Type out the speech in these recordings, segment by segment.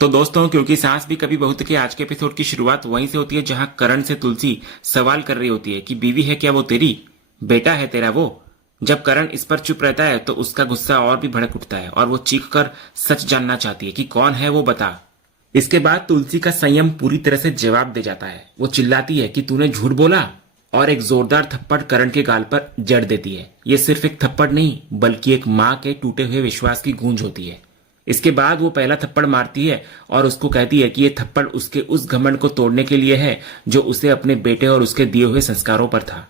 तो दोस्तों, क्योंकि सांस भी कभी बहू के आज के एपिसोड की शुरुआत वहीं से होती है जहां करण से तुलसी सवाल कर रही होती है कि बीवी है क्या वो तेरी, बेटा है तेरा वो। जब करण इस पर चुप रहता है तो उसका गुस्सा और भी भड़क उठता है और वो चीख कर सच जानना चाहती है कि कौन है वो, बता। इसके बाद तुलसी का संयम पूरी तरह से जवाब दे जाता है। वो चिल्लाती है कि तूने झूठ बोला और एक जोरदार थप्पड़ करण के गाल पर जड़ देती है। ये सिर्फ एक थप्पड़ नहीं बल्कि एक माँ के टूटे हुए विश्वास की गूंज होती है। इसके बाद वो पहला थप्पड़ मारती है और उसको कहती है कि ये थप्पड़ उसके उस घमंड को तोड़ने के लिए है जो उसे अपने बेटे और उसके दिए हुए संस्कारों पर था।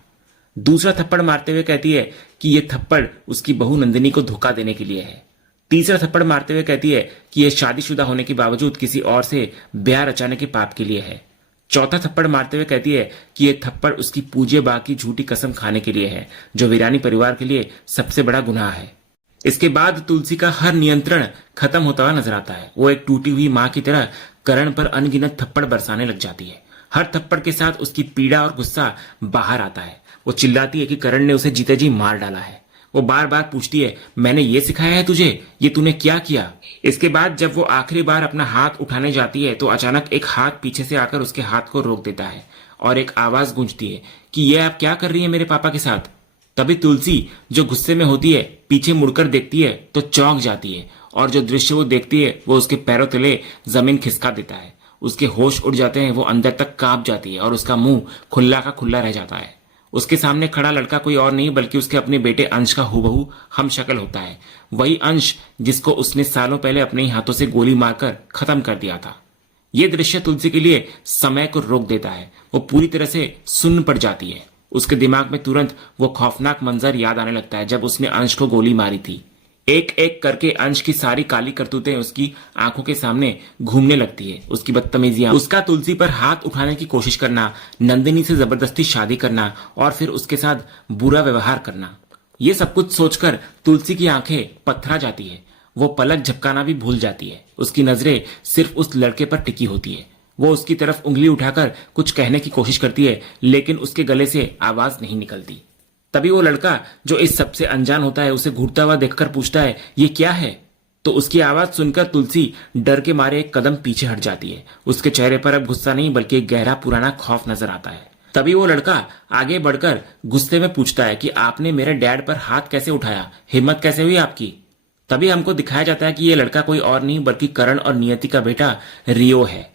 दूसरा थप्पड़ मारते हुए कहती है कि ये थप्पड़ उसकी बहू नंदिनी को धोखा देने के लिए है। तीसरा थप्पड़ मारते हुए कहती है कि यह शादीशुदा होने के बावजूद किसी और से ब्याह रचाने के पाप के लिए है। चौथा थप्पड़ मारते हुए कहती है कि यह थप्पड़ उसकी पूज्य बा की झूठी कसम खाने के लिए है जो वीरानी परिवार के लिए सबसे बड़ा गुनाह है। इसके बाद तुलसी का हर नियंत्रण खत्म होता हुआ नजर आता है। वो एक टूटी हुई मां की तरह करण पर अनगिनत थप्पड़ बरसाने लग जाती है। हर थप्पड़ के साथ उसकी पीड़ा और गुस्सा बाहर आता है। वो चिल्लाती है कि करण ने उसे जीते जी मार डाला है। वो बार बार पूछती है, मैंने ये सिखाया है तुझे, ये तूने क्या किया। इसके बाद जब वो आखिरी बार अपना हाथ उठाने जाती है तो अचानक एक हाथ पीछे से आकर उसके हाथ को रोक देता है और एक आवाज गूंजती है कि ये आप क्या कर रही है मेरे पापा के साथ। तभी तुलसी जो गुस्से में होती है पीछे मुड़कर देखती है तो चौंक जाती है और जो दृश्य वो देखती है वो उसके पैरों तले जमीन खिसका देता है। उसके होश उड़ जाते हैं, वो अंदर तक कांप जाती है और उसका मुंह खुला का खुला रह जाता है। उसके सामने खड़ा लड़का कोई और नहीं बल्कि उसके अपने बेटे अंश का हूबहू हम शक्ल होता है। वही अंश जिसको उसने सालों पहले अपने ही हाथों से गोली मारकर खत्म कर दिया था। ये दृश्य तुलसी के लिए समय को रोक देता है। वो पूरी तरह से सुन्न पड़ जाती है। उसके दिमाग में तुरंत वो खौफनाक मंजर याद आने लगता है जब उसने अंश को गोली मारी थी। एक एक करके अंश की सारी काली करतूतें उसकी आंखों के सामने घूमने लगती है। उसकी बदतमीजियां, उसका तुलसी पर हाथ उठाने की कोशिश करना, नंदिनी से जबरदस्ती शादी करना और फिर उसके साथ बुरा व्यवहार करना, ये सब कुछ सोचकर तुलसी की आंखें पथरा जाती है। वो पलक झपकाना भी भूल जाती है। उसकी नजरें सिर्फ उस लड़के पर टिकी होती है। वो उसकी तरफ उंगली उठाकर कुछ कहने की कोशिश करती है लेकिन उसके गले से आवाज नहीं निकलती। तभी वो लड़का जो इस सबसे अनजान होता है उसे घूरता हुआ देखकर पूछता है, ये क्या है। तो उसकी आवाज सुनकर तुलसी डर के मारे एक कदम पीछे हट जाती है। उसके चेहरे पर अब गुस्सा नहीं बल्कि एक गहरा पुराना खौफ नजर आता है। तभी वो लड़का आगे बढ़कर गुस्से में पूछता है कि आपने मेरे डैड पर हाथ कैसे उठाया, हिम्मत कैसे हुई आपकी। तभी हमको दिखाया जाता है कि ये लड़का कोई और नहीं बल्कि करण और नियति का बेटा रियो है।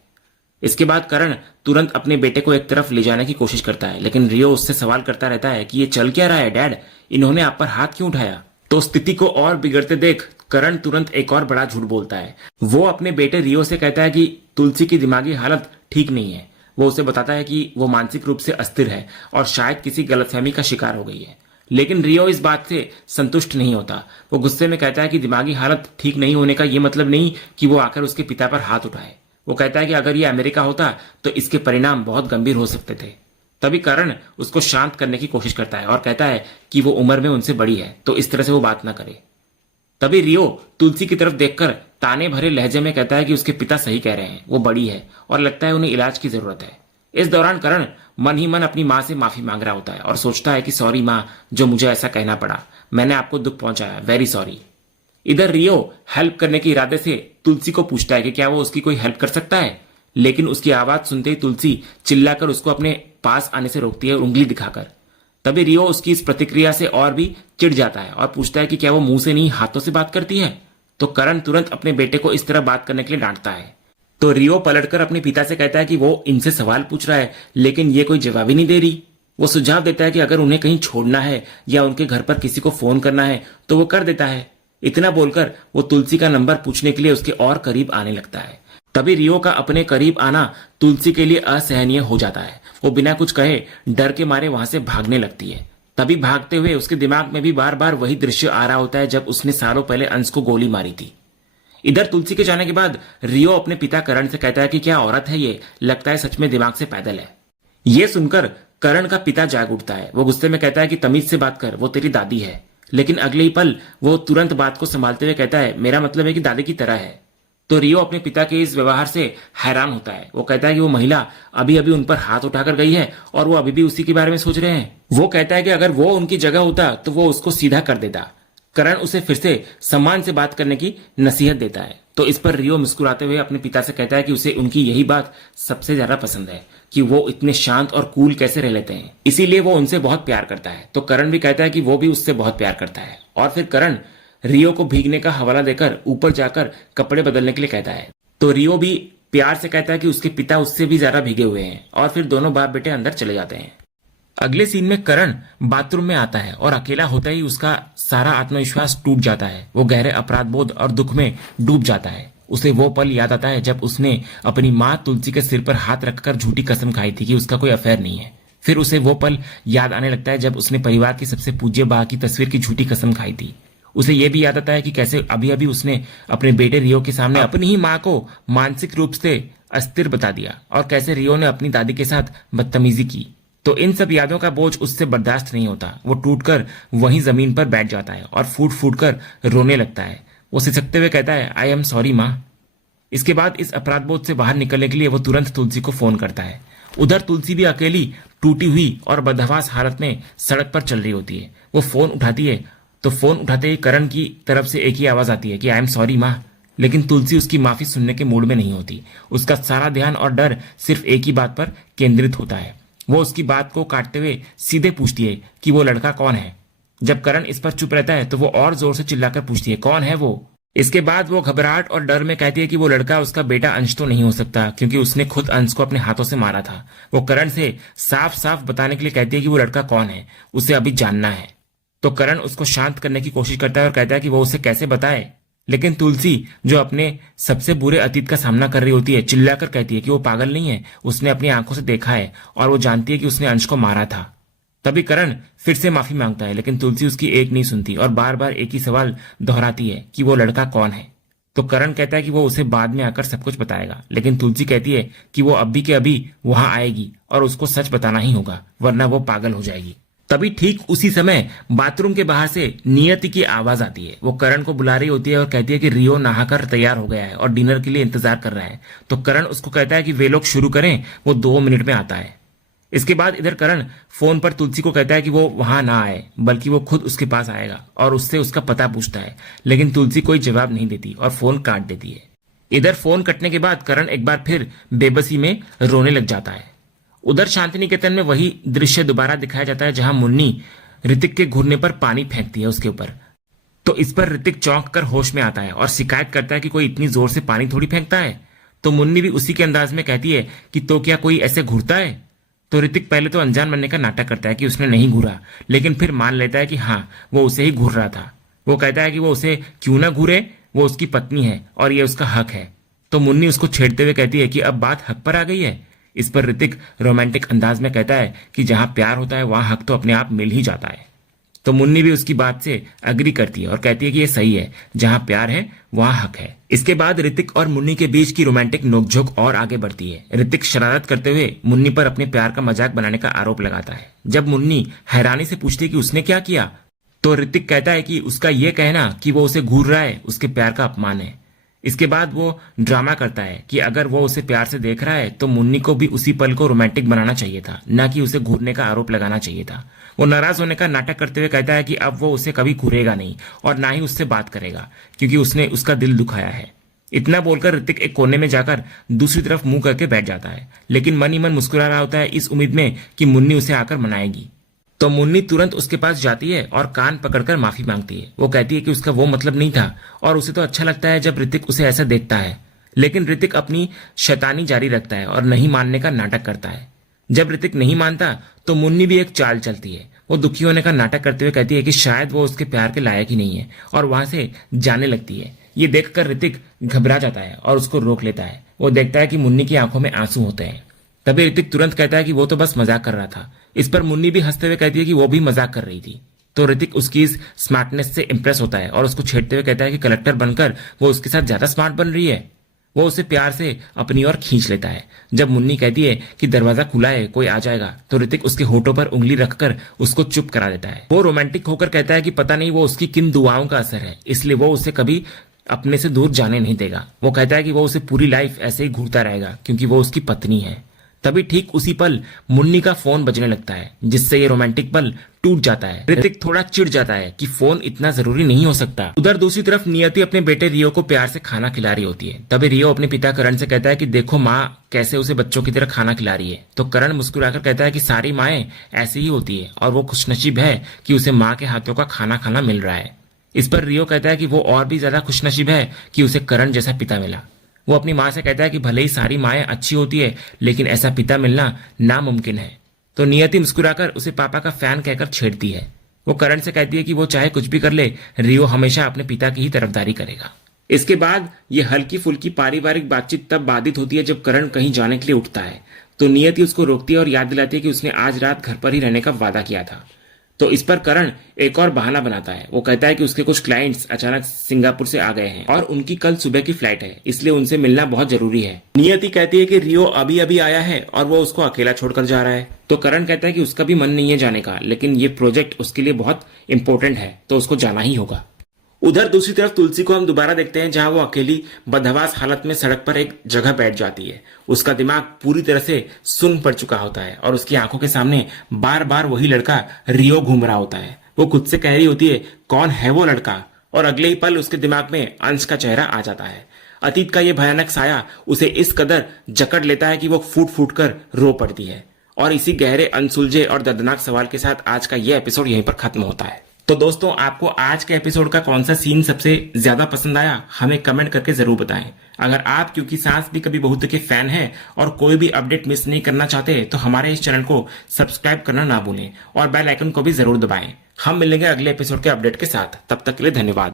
इसके बाद करण तुरंत अपने बेटे को एक तरफ ले जाने की कोशिश करता है लेकिन रियो उससे सवाल करता रहता है कि ये चल क्या रहा है डैड, इन्होंने आप पर हाथ क्यों उठाया। तो स्थिति को और बिगड़ते देख करण तुरंत एक और बड़ा झूठ बोलता है। वो अपने बेटे रियो से कहता है कि तुलसी की दिमागी हालत ठीक नहीं है। वो उसे बताता है कि वो मानसिक रूप से अस्थिर है और शायद किसी गलतफहमी का शिकार हो गई है। लेकिन रियो इस बात से संतुष्ट नहीं होता। वो गुस्से में कहता है कि दिमागी हालत ठीक नहीं होने का ये मतलब नहीं कि वो आकर उसके पिता पर हाथ उठाए। वो कहता है कि अगर ये अमेरिका होता तो इसके परिणाम बहुत गंभीर हो सकते थे। तभी करण उसको शांत करने की कोशिश करता है और कहता है कि वो उम्र में उनसे बड़ी है तो इस तरह से वो बात ना करे। तभी रियो तुलसी की तरफ देखकर ताने भरे लहजे में कहता है कि उसके पिता सही कह रहे हैं, वो बड़ी है और लगता है उन्हें इलाज की जरूरत है। इस दौरान करण मन ही मन अपनी माँ से माफी मांग रहा होता है और सोचता है कि सॉरी माँ, जो मुझे ऐसा कहना पड़ा, मैंने आपको दुख पहुंचाया, वेरी सॉरी। इधर रियो हेल्प करने के इरादे से तुलसी को पूछता है कि क्या वो उसकी कोई हेल्प कर सकता है, लेकिन उसकी आवाज सुनते ही तुलसी चिल्लाकर उसको अपने पास आने से रोकती है, उंगली दिखाकर। तभी रियो उसकी इस प्रतिक्रिया से और भी चिढ़ जाता है और पूछता है कि क्या वो मुंह से नहीं हाथों से बात करती है। तो करण तुरंत अपने बेटे को इस तरह बात करने के लिए डांटता है। तो रियो पलटकर अपने पिता से कहता है कि वो इनसे सवाल पूछ रहा है लेकिन ये कोई जवाब ही नहीं दे रही। वो सुझाव देता है कि अगर उन्हें कहीं छोड़ना है या उनके घर पर किसी को फोन करना है तो वो कर देता है। इतना बोलकर वो तुलसी का नंबर पूछने के लिए उसके और करीब आने लगता है। तभी रियो का अपने करीब आना तुलसी के लिए असहनीय हो जाता है। वो बिना कुछ कहे डर के मारे वहां से भागने लगती है। तभी भागते हुए उसके दिमाग में भी बार बार वही दृश्य आ रहा होता है जब उसने सालों पहले अंश को गोली मारी थी। इधर तुलसी के जाने के बाद रियो अपने पिता करण से कहता है कि क्या औरत है ये, लगता है सच में दिमाग से पैदल है। ये सुनकर करण का पिता जाग उठता है। वो गुस्से में कहता है कि तमीज से बात कर, वो तेरी दादी है। लेकिन अगले ही पल वो तुरंत बात को संभालते हुए कहता है, मेरा मतलब है कि दादी की तरह है। तो रियो अपने पिता के इस व्यवहार से हैरान होता है। वो कहता है कि वो महिला अभी अभी उन पर हाथ उठाकर गई है और वो अभी भी उसी के बारे में सोच रहे हैं। वो कहता है कि अगर वो उनकी जगह होता तो वो उसको सीधा कर देता। करण उसे फिर से सम्मान से बात करने की नसीहत देता है। तो इस पर रियो मुस्कुराते हुए अपने पिता से कहता है कि उसे उनकी यही बात सबसे ज्यादा पसंद है कि वो इतने शांत और कूल कैसे रह लेते हैं, इसीलिए वो उनसे बहुत प्यार करता है। तो करण भी कहता है कि वो भी उससे बहुत प्यार करता है और फिर करण रियो को भीगने का हवाला देकर ऊपर जाकर कपड़े बदलने के लिए कहता है। तो रियो भी प्यार से कहता है कि उसके पिता उससे भी ज्यादा भीगे हुए हैं और फिर दोनों बाप बेटे अंदर चले जाते हैं। अगले सीन में करण बाथरूम में आता है और अकेला होता ही उसका सारा आत्मविश्वास टूट जाता है। वो गहरे अपराध बोध और दुख में डूब जाता है। उसे वो पल याद आता है जब उसने अपनी माँ तुलसी के सिर पर हाथ रखकर झूठी कसम खाई थी कि उसका कोई अफेयर नहीं है। फिर उसे वो पल याद आने लगता है जब उसने परिवार की सबसे पूज्य बा की तस्वीर की झूठी कसम खाई थी। उसे यह भी याद आता है कि कैसे अभी अभी उसने अपने बेटे रियो के सामने अपनी ही माँ को मानसिक रूप से अस्थिर बता दिया और कैसे रियो ने अपनी दादी के साथ बदतमीजी की। तो इन सब यादों का बोझ उससे बर्दाश्त नहीं होता। वो टूटकर वहीं जमीन पर बैठ जाता है और फूट फूट कर रोने लगता है। वो सिसकते हुए कहता है, आई एम सॉरी माँ। इसके बाद इस अपराध बोध से बाहर निकलने के लिए वो तुरंत तुलसी को फोन करता है। उधर तुलसी भी अकेली टूटी हुई और बदहवास हालत में सड़क पर चल रही होती है। वो फोन उठाती है तो फोन उठाते ही करण की तरफ से एक ही आवाज आती है कि आई एम सॉरी माँ। लेकिन तुलसी उसकी माफी सुनने के मूड में नहीं होती। उसका सारा ध्यान और डर सिर्फ एक ही बात पर केंद्रित होता है। वो उसकी बात को काटते हुए सीधे पूछती है कि वो लड़का कौन है। जब करण इस पर चुप रहता है तो वो और जोर से चिल्लाकर पूछती है, कौन है वो। इसके बाद वो घबराहट और डर में कहती है कि वो लड़का उसका बेटा अंश तो नहीं हो सकता, क्योंकि उसने खुद अंश को अपने हाथों से मारा था। वो करण से साफ साफ बताने के लिए कहती है कि वो लड़का कौन है, उसे अभी जानना है। तो करण उसको शांत करने की कोशिश करता है और कहता है कि वो उसे कैसे बताए। लेकिन तुलसी, जो अपने सबसे बुरे अतीत का सामना कर रही होती है, चिल्लाकर कहती है कि वो पागल नहीं है, उसने अपनी आंखों से देखा है और वो जानती है कि उसने अंश को मारा था। तभी करण फिर से माफी मांगता है, लेकिन तुलसी उसकी एक नहीं सुनती और बार बार एक ही सवाल दोहराती है कि वो लड़का कौन है। तो करण कहता है कि वो उसे बाद में आकर सब कुछ बताएगा, लेकिन तुलसी कहती है कि वो अभी के अभी वहां आएगी और उसको सच बताना ही होगा, वरना वो पागल हो जाएगी। तभी ठीक उसी समय बाथरूम के बाहर से नियति की आवाज आती है। वो करण को बुला रही होती है और कहती है कि रियो नहाकर तैयार हो गया है और डिनर के लिए इंतजार कर रहा है। तो करण उसको कहता है कि वे लोग शुरू करें, वो 2 मिनट में आता है। इसके बाद इधर करण फोन पर तुलसी को कहता है कि वो वहां ना आए, बल्कि वो खुद उसके पास आएगा और उससे उसका पता पूछता है। लेकिन तुलसी कोई जवाब नहीं देती और फोन काट देती है। इधर फोन कटने के बाद करण एक बार फिर बेबसी में रोने लग जाता है। उधर शांति निकेतन में वही दृश्य दोबारा दिखाया जाता है जहां मुन्नी ऋतिक के घुरने पर पानी फेंकती है उसके ऊपर। तो इस पर ऋतिक चौंक कर होश में आता है और शिकायत करता है कि कोई इतनी जोर से पानी थोड़ी फेंकता है। तो मुन्नी भी उसी के अंदाज में कहती है कि तो क्या कोई ऐसे घूरता है। तो ऋतिक पहले तो अनजान बनने का नाटक करता है कि उसने नहीं घूरा, लेकिन फिर मान लेता है कि हाँ, वो उसे ही घूर रहा था। वो कहता है कि वो उसे क्यों ना घूरे, वो उसकी पत्नी है और ये उसका हक है। तो मुन्नी उसको छेड़ते हुए कहती है कि अब बात हक पर आ गई है। इस पर ऋतिक रोमांटिक अंदाज में कहता है कि जहां प्यार होता है वहां हक तो अपने आप मिल ही जाता है। तो मुन्नी भी उसकी बात से अग्री करती है और कहती है कि ये सही है, जहां प्यार है वहां हक है। इसके बाद ऋतिक और मुन्नी के बीच की रोमांटिक नोकझोंक और आगे बढ़ती है। ऋतिक शरारत करते हुए मुन्नी पर अपने प्यार का मजाक बनाने का आरोप लगाता है। जब मुन्नी हैरानी से पूछती है कि उसने क्या किया, तो ऋतिक कहता है कि उसका यह कहना कि वो उसे घूर रहा है उसके प्यार का अपमान है। इसके बाद वो ड्रामा करता है कि अगर वो उसे प्यार से देख रहा है तो मुन्नी को भी उसी पल को रोमांटिक बनाना चाहिए था, न कि उसे घूरने का आरोप लगाना चाहिए था। वो नाराज होने का नाटक करते हुए कहता है कि अब वो उसे कभी घूरेगा नहीं और ना ही उससे बात करेगा, क्योंकि उसने उसका दिल दुखाया है। इतना बोलकर ऋतिक एक कोने में जाकर दूसरी तरफ मुंह करके बैठ जाता है, लेकिन मन ही मन मुस्कुरा रहा होता है इस उम्मीद में कि मुन्नी उसे आकर मनाएगी। तो मुन्नी तुरंत उसके पास जाती है और कान पकड़कर माफी मांगती है। वो कहती है कि उसका वो मतलब नहीं था और उसे तो अच्छा लगता है जब ऋतिक उसे ऐसा देखता है। लेकिन ऋतिक अपनी शैतानी जारी रखता है और नहीं मानने का नाटक करता है। जब ऋतिक नहीं मानता तो मुन्नी भी एक चाल चलती है। वो दुखी होने का नाटक करते हुए कहती है कि शायद वो उसके प्यार के लायक ही नहीं है और वहां से जाने लगती है। ये देखकर ऋतिक घबरा जाता है और उसको रोक लेता है। वो देखता है कि मुन्नी की आंखों में आंसू होते हैं। तभी ऋतिक तुरंत कहता है कि वो तो बस मजाक कर रहा था। इस पर मुन्नी भी हंसते हुए कहती है कि वो भी मजाक कर रही थी। तो ऋतिक उसकी इस स्मार्टनेस से इंप्रेस होता है और उसको छेड़ते हुए कहता है कि कलेक्टर बनकर वो उसके साथ ज्यादा स्मार्ट बन रही है। वो उसे प्यार से अपनी ओर खींच लेता है। जब मुन्नी कहती है कि दरवाजा खुला है, कोई आ जाएगा, तो ऋतिक उसके होठों पर उंगली रखकर उसको चुप करा देता है। वो रोमांटिक होकर कहता है कि पता नहीं वो उसकी किन दुआओं का असर है, इसलिए वो उसे कभी अपने से दूर जाने नहीं देगा। वो कहता है कि वो उसे पूरी लाइफ ऐसे ही घूरता रहेगा क्योंकि वो उसकी पत्नी है। तभी ठीक उसी पल मुन्नी का फोन बजने लगता है, जिससे ये रोमांटिक पल टूट जाता है। ऋतिक थोड़ा चिढ़ जाता है कि फोन इतना जरूरी नहीं हो सकता। उधर दूसरी तरफ नियति अपने बेटे रियो को प्यार से खाना खिला रही होती है। तभी रियो अपने पिता करण से कहता है कि देखो माँ कैसे उसे बच्चों की तरह खाना खिला रही है। तो करण मुस्कुराकर कहता है कि सारी माएं ऐसी ही होती है और वो खुशनसीब है कि उसे माँ के हाथों का खाना खाना मिल रहा है। इस पर रियो कहता है कि वो और भी ज्यादा खुशनसीब है कि उसे करण जैसा पिता मिला। वो अपनी माँ से कहता है कि भले ही सारी माएं अच्छी होती है, लेकिन ऐसा पिता मिलना नामुमकिन है। तो नियति मुस्कुराकर उसे पापा का फैन कहकर छेड़ती है। वो करण से कहती है कि वो चाहे कुछ भी कर ले, रियो हमेशा अपने पिता की ही तरफदारी करेगा। इसके बाद ये हल्की फुल्की पारिवारिक बातचीत तब बाधित होती है जब करण कहीं जाने के लिए उठता है। तो नियति उसको रोकती है और याद दिलाती है कि उसने आज रात घर पर ही रहने का वादा किया था। तो इस पर करण एक और बहाना बनाता है। वो कहता है कि उसके कुछ क्लाइंट्स अचानक सिंगापुर से आ गए हैं और उनकी कल सुबह की फ्लाइट है, इसलिए उनसे मिलना बहुत जरूरी है। नियति कहती है कि रियो अभी अभी आया है और वो उसको अकेला छोड़कर जा रहा है। तो करण कहता है कि उसका भी मन नहीं है जाने का, लेकिन ये प्रोजेक्ट उसके लिए बहुत इंपॉर्टेंट है, तो उसको जाना ही होगा। उधर दूसरी तरफ तुलसी को हम दोबारा देखते हैं, जहां वो अकेली बदहवास हालत में सड़क पर एक जगह बैठ जाती है। उसका दिमाग पूरी तरह से सुन्न पड़ चुका होता है और उसकी आंखों के सामने बार बार वही लड़का रियो घूम रहा होता है। वो खुद से कह रही होती है कौन है वो लड़का, और अगले ही पल उसके दिमाग में अंश का चेहरा आ जाता है। अतीत का ये भयानक साया उसे इस कदर जकड़ लेता है कि वो फूट फूट कर रो पड़ती है। और इसी गहरे, अनसुलझे और दर्दनाक सवाल के साथ आज का यह एपिसोड यहीं पर खत्म होता है। तो दोस्तों, आपको आज के एपिसोड का कौन सा सीन सबसे ज्यादा पसंद आया, हमें कमेंट करके जरूर बताएं। अगर आप क्योंकि सास भी कभी बहू के फैन हैं और कोई भी अपडेट मिस नहीं करना चाहते, तो हमारे इस चैनल को सब्सक्राइब करना ना भूलें और बेल आइकन को भी जरूर दबाएं। हम मिलेंगे अगले एपिसोड के अपडेट के साथ। तब तक के लिए धन्यवाद।